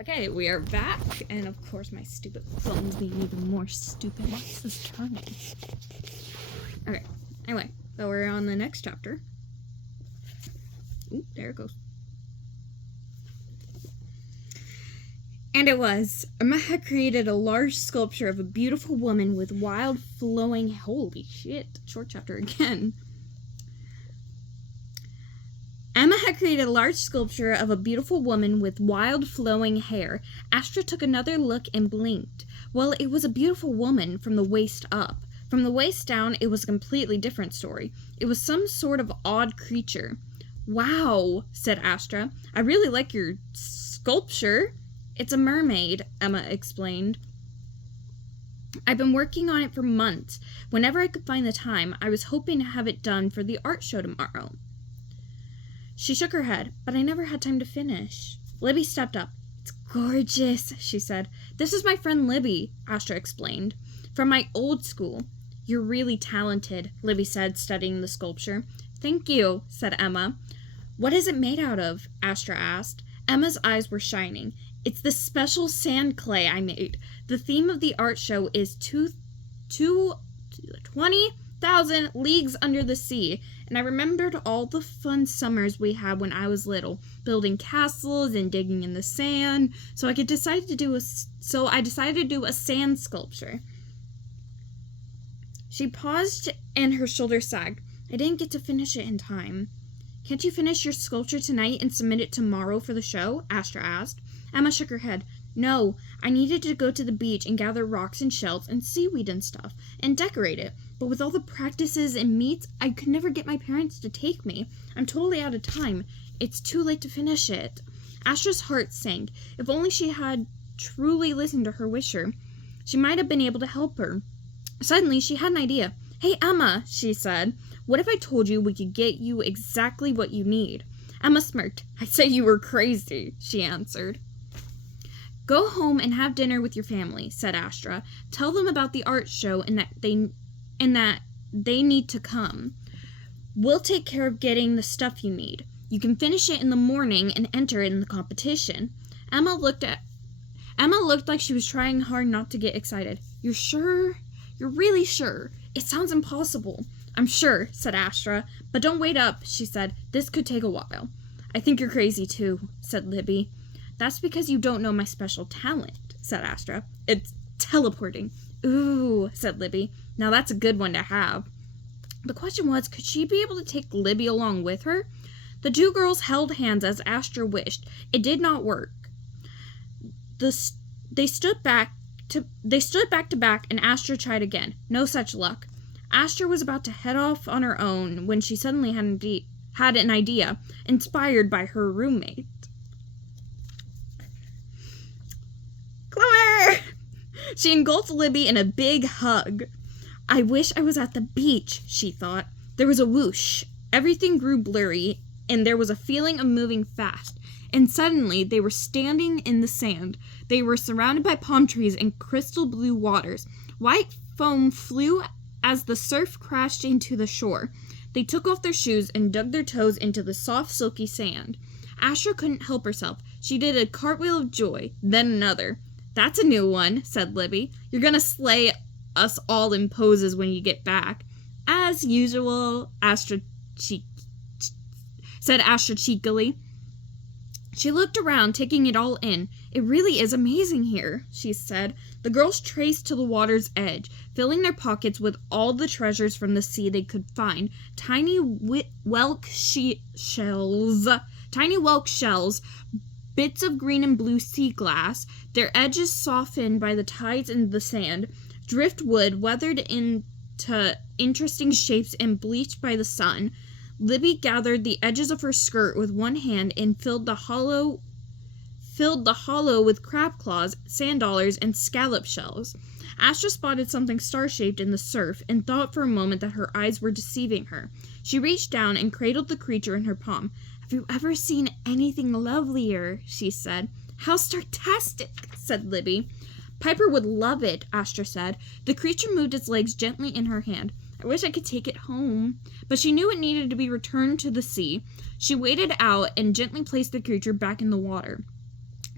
Okay, we are back, and of course my stupid phone's being even more stupid. What's this turning? Okay, anyway, so we're on the next chapter. Ooh, there it goes. And it was. Emma had created a large sculpture of a beautiful woman with wild flowing... Holy shit, short chapter again. Emma had created a large sculpture of a beautiful woman with wild flowing hair. Astra took another look and blinked. Well, it was a beautiful woman from the waist up. From the waist down, it was a completely different story. It was some sort of odd creature. Wow, said Astra. I really like your sculpture. It's a mermaid, Emma explained. I've been working on it for months. Whenever I could find the time, I was hoping to have it done for the art show tomorrow. She shook her head, but I never had time to finish. Libby stepped up. It's gorgeous, she said. This is my friend Libby, Astra explained. From my old school. You're really talented, Libby said, studying the sculpture. Thank you, said Emma. What is it made out of? Astra asked. Emma's eyes were shining. It's the special sand clay I made. The theme of the art show is 20,000 leagues under the sea, and I remembered all the fun summers we had when I was little, building castles and digging in the sand. So I decided to do a sand sculpture. She paused and her shoulders sagged. I didn't get to finish it in time. Can't you finish your sculpture tonight and submit it tomorrow for the show? Astra asked. Emma shook her head. No, I needed to go to the beach and gather rocks and shells and seaweed and stuff, and decorate it. But with all the practices and meets, I could never get my parents to take me. I'm totally out of time. It's too late to finish it. Astra's heart sank. If only she had truly listened to her wisher, she might have been able to help her. Suddenly, she had an idea. Hey, Emma, she said. What if I told you we could get you exactly what you need? Emma smirked. I'd say you were crazy, she answered. Go home and have dinner with your family, said Astra. Tell them about the art show and that they need to come. We'll take care of getting the stuff you need. You can finish it in the morning and enter in the competition. Emma looked like she was trying hard not to get excited. You're sure? You're really sure? It sounds impossible. I'm sure, said Astra. But don't wait up, she said. This could take a while. I think you're crazy too, said Libby. That's because you don't know my special talent, said Astra. It's teleporting. Ooh, said Libby. Now that's a good one to have. The question was, could she be able to take Libby along with her? The two girls held hands as Astra wished. It did not work. They stood back to back, and Astra tried again. No such luck. Astra was about to head off on her own when she suddenly had an idea, inspired by her roommate. Chloe! She engulfed Libby in a big hug. I wish I was at the beach, she thought. There was a whoosh. Everything grew blurry, and there was a feeling of moving fast. And suddenly, they were standing in the sand. They were surrounded by palm trees and crystal blue waters. White foam flew as the surf crashed into the shore. They took off their shoes and dug their toes into the soft, silky sand. Astra couldn't help herself. She did a cartwheel of joy, then another. That's a new one, said Libby. You're gonna slay us all in poses when you get back. As usual, said Astra cheekily. She looked around, taking it all in. It really is amazing here, she said. The girls traced to the water's edge, filling their pockets with all the treasures from the sea they could find. Tiny whelk shells, bits of green and blue sea glass, their edges softened by the tides and the sand, driftwood weathered into interesting shapes and bleached by the sun. Libby gathered the edges of her skirt with one hand and filled the hollow with crab claws, sand dollars, and scallop shells. Astra spotted something star-shaped in the surf and thought for a moment that her eyes were deceiving her. She reached down and cradled the creature in her palm. Have you ever seen anything lovelier? She said. How startastic, said Libby. Piper would love it, Astra said. The creature moved its legs gently in her hand. I wish I could take it home. But she knew it needed to be returned to the sea. She waded out and gently placed the creature back in the water.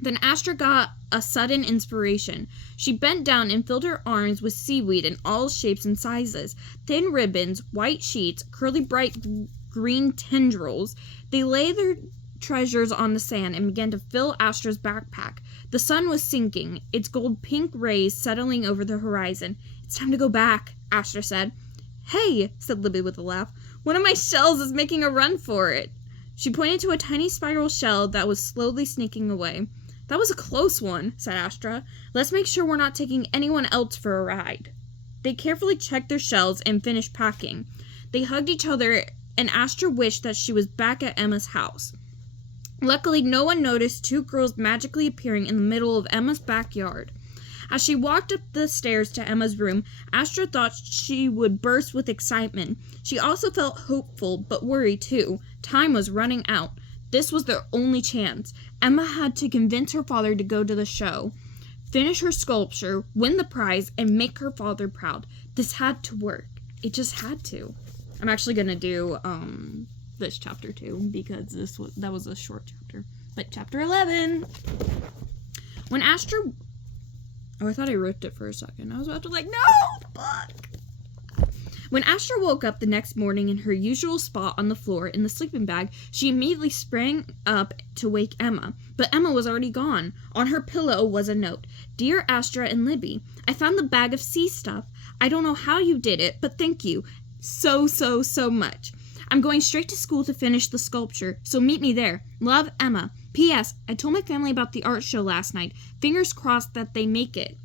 Then Astra got a sudden inspiration. She bent down and filled her arms with seaweed in all shapes and sizes. Thin ribbons, white sheets, curly bright green tendrils. They lay their treasures on the sand and began to fill Astra's backpack. The sun was sinking, its gold-pink rays settling over the horizon. "It's time to go back," Astra said. "Hey," said Libby with a laugh. "One of my shells is making a run for it." She pointed to a tiny spiral shell that was slowly sneaking away. "That was a close one," said Astra. "Let's make sure we're not taking anyone else for a ride." They carefully checked their shells and finished packing. They hugged each other, and Astra wished that she was back at Emma's house. Luckily, no one noticed two girls magically appearing in the middle of Emma's backyard. As she walked up the stairs to Emma's room, Astra thought she would burst with excitement. She also felt hopeful, but worried too. Time was running out. This was their only chance. Emma had to convince her father to go to the show, finish her sculpture, win the prize, and make her father proud. This had to work. It just had to. I'm actually going to do this chapter too, because that was a short chapter. But chapter 11. When Astra... Oh, I thought I ripped it for a second. I was about to no, the book! When Astra woke up the next morning in her usual spot on the floor in the sleeping bag, she immediately sprang up to wake Emma. But Emma was already gone. On her pillow was a note. "Dear Astra and Libby, I found the bag of sea stuff. I don't know how you did it, but thank you so much. I'm going straight to school to finish the sculpture, so meet me there. Love, Emma. P.S. I told my family about the art show last night. Fingers crossed that they make it."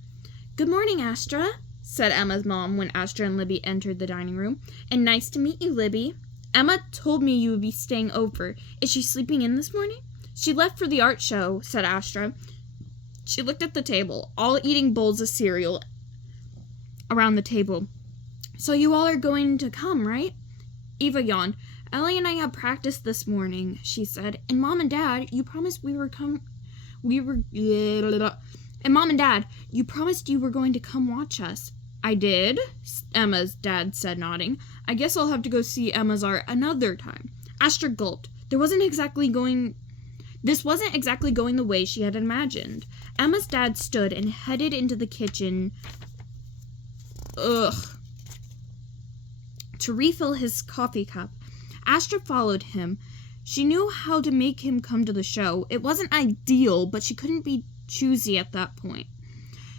"Good morning, Astra," said Emma's mom when Astra and Libby entered the dining room. "And nice to meet you, Libby. Emma told me you would be staying over. Is she sleeping in this morning?" "She left for the art show," said Astra. She looked at the table, all eating bowls of cereal around the table. "So you all are going to come, right?" Eva yawned. "Ellie and I had practice this morning," she said. "And Mom and Dad, you promised you were going to come watch us." "I did," Emma's dad said, nodding. "I guess I'll have to go see Emma's art another time." Astra gulped. This wasn't exactly going the way she had imagined. Emma's dad stood and headed into the kitchen to refill his coffee cup. Astra followed him. She knew how to make him come to the show. It wasn't ideal, but she couldn't be choosy at that point.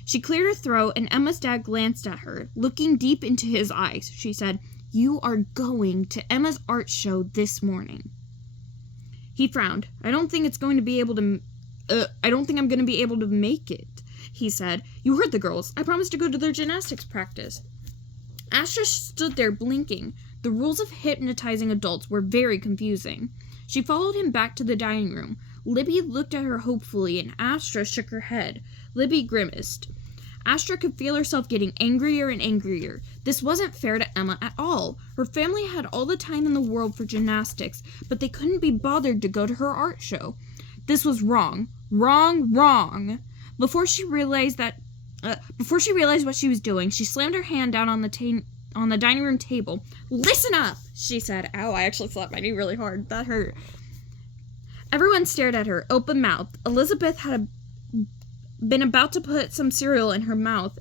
She cleared her throat, and Emma's dad glanced at her. Looking deep into his eyes, she said, "You are going to Emma's art show this morning." He frowned. I don't think I'm going to be able to make it," he said. "You heard the girls. I promised to go to their gymnastics practice." Astra stood there blinking. The rules of hypnotizing adults were very confusing. She followed him back to the dining room. Libby looked at her hopefully, and Astra shook her head. Libby grimaced. Astra could feel herself getting angrier and angrier. This wasn't fair to Emma at all. Her family had all the time in the world for gymnastics, but they couldn't be bothered to go to her art show. This was wrong. Wrong. Before she realized what she was doing, she slammed her hand down on the dining room table. "Listen up," she said. Ow, I actually slapped my knee really hard. That hurt. Everyone stared at her, open-mouthed. Elizabeth had been about to put some cereal in her mouth,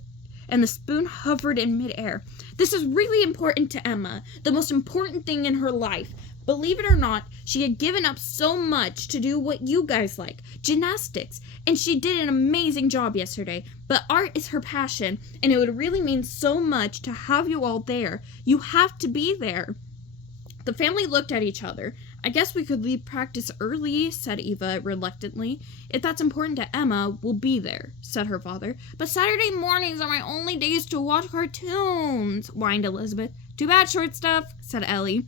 and the spoon hovered in midair. "This is really important to Emma, the most important thing in her life. Believe it or not, she had given up so much to do what you guys like, gymnastics, and she did an amazing job yesterday. But art is her passion, and it would really mean so much to have you all there. You have to be there." The family looked at each other. "I guess we could leave practice early," said Eva reluctantly. "If that's important to Emma, we'll be there," said her father. "But Saturday mornings are my only days to watch cartoons," whined Elizabeth. "Too bad, short stuff," said Ellie.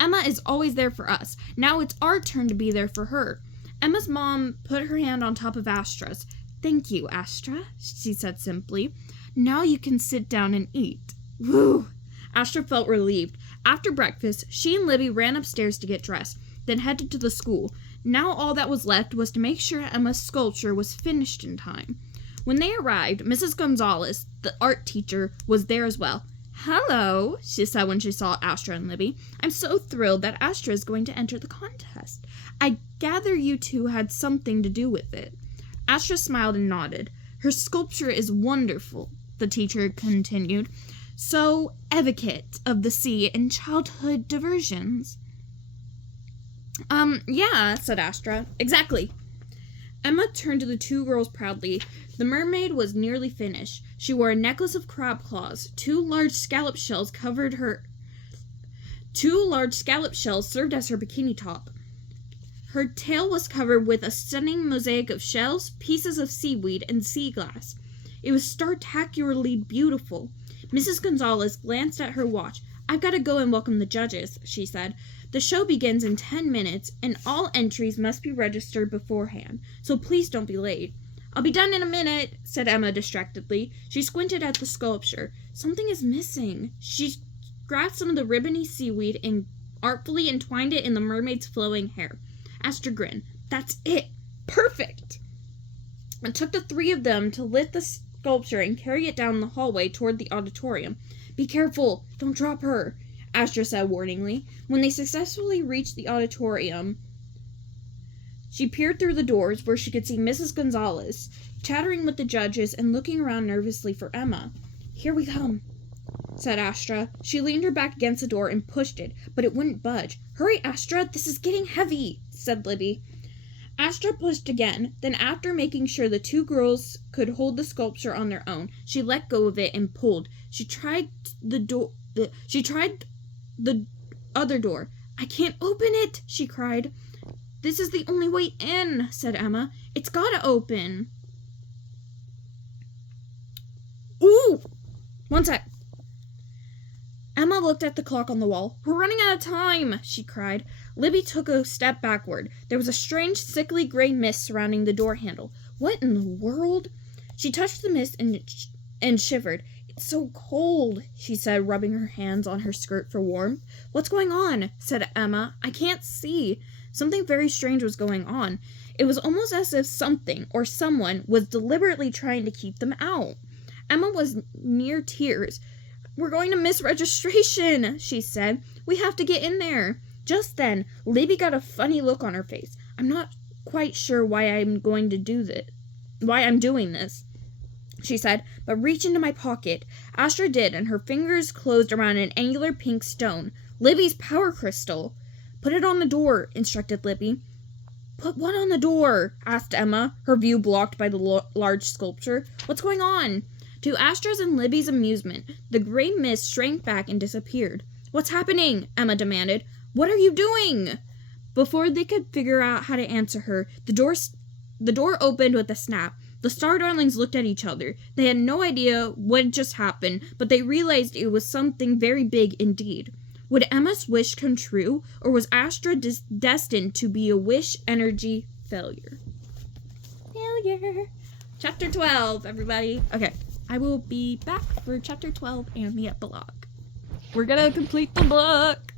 "Emma is always there for us. Now it's our turn to be there for her." Emma's mom put her hand on top of Astra's. "Thank you, Astra," she said simply. "Now you can sit down and eat." Whew! Astra felt relieved. After breakfast, she and Libby ran upstairs to get dressed, then headed to the school. Now all that was left was to make sure Emma's sculpture was finished in time. When they arrived, Mrs. Gonzalez, the art teacher, was there as well. "Hello," she said when she saw Astra and Libby. "I'm so thrilled that Astra is going to enter the contest. I gather you two had something to do with it." Astra smiled and nodded. Her sculpture is wonderful, the teacher continued. So evocative of the sea and childhood diversions. Yeah, said Astra. Exactly. Emma turned to the two girls proudly. The mermaid was nearly finished. She wore a necklace of crab claws. Two large scallop shells served as her bikini top. Her tail was covered with a stunning mosaic of shells, pieces of seaweed, and sea glass. It was spectacularly beautiful. Mrs. Gonzalez glanced at her watch. I've got to go and welcome the judges, she said. The show begins in 10 minutes, and all entries must be registered beforehand, so please don't be late. I'll be done in a minute, said Emma distractedly. She squinted at the sculpture. Something is missing. She grabbed some of the ribbony seaweed and artfully entwined it in the mermaid's flowing hair. Astra grinned. That's it! Perfect! It took the three of them to lift the sculpture and carry it down the hallway toward the auditorium. Be careful! Don't drop her! Astra said warningly. When they successfully reached the auditorium, she peered through the doors where she could see Mrs. Gonzalez, chattering with the judges and looking around nervously for Emma. Here we come, said Astra. She leaned her back against the door and pushed it, but it wouldn't budge. Hurry, Astra, this is getting heavy, said Libby. Astra pushed again, then after making sure the two girls could hold the sculpture on their own, she let go of it and pulled. She tried the other door. I can't open it, she cried. This is the only way in, said Emma. It's gotta open. Ooh! One sec. Emma looked at the clock on the wall. We're running out of time, she cried. Libby took a step backward. There was a strange, sickly gray mist surrounding the door handle. What in the world? She touched the mist and shivered. It's so cold, she said, rubbing her hands on her skirt for warmth. What's going on? Said Emma. I can't see. Something very strange was going on. It was almost as if something or someone was deliberately trying to keep them out. Emma was near tears. We're going to miss registration, she said. We have to get in there. Just then, Libby got a funny look on her face. I'm not quite sure why I'm doing this, she said, but reach into my pocket. Astra did, and her fingers closed around an angular pink stone. Libby's power crystal. Put it on the door, instructed Libby. Put what on the door? Asked Emma, her view blocked by the large sculpture. What's going on? To Astra's and Libby's amusement, the gray mist shrank back and disappeared. What's happening? Emma demanded. What are you doing? Before they could figure out how to answer her, the door opened with a snap. The Star Darlings looked at each other. They had no idea what had just happened, but they realized it was something very big indeed. Would Emma's wish come true, or was Astra destined to be a wish energy failure? Failure. Chapter 12, everybody. Okay, I will be back for Chapter 12 and the epilogue. We're gonna complete the book.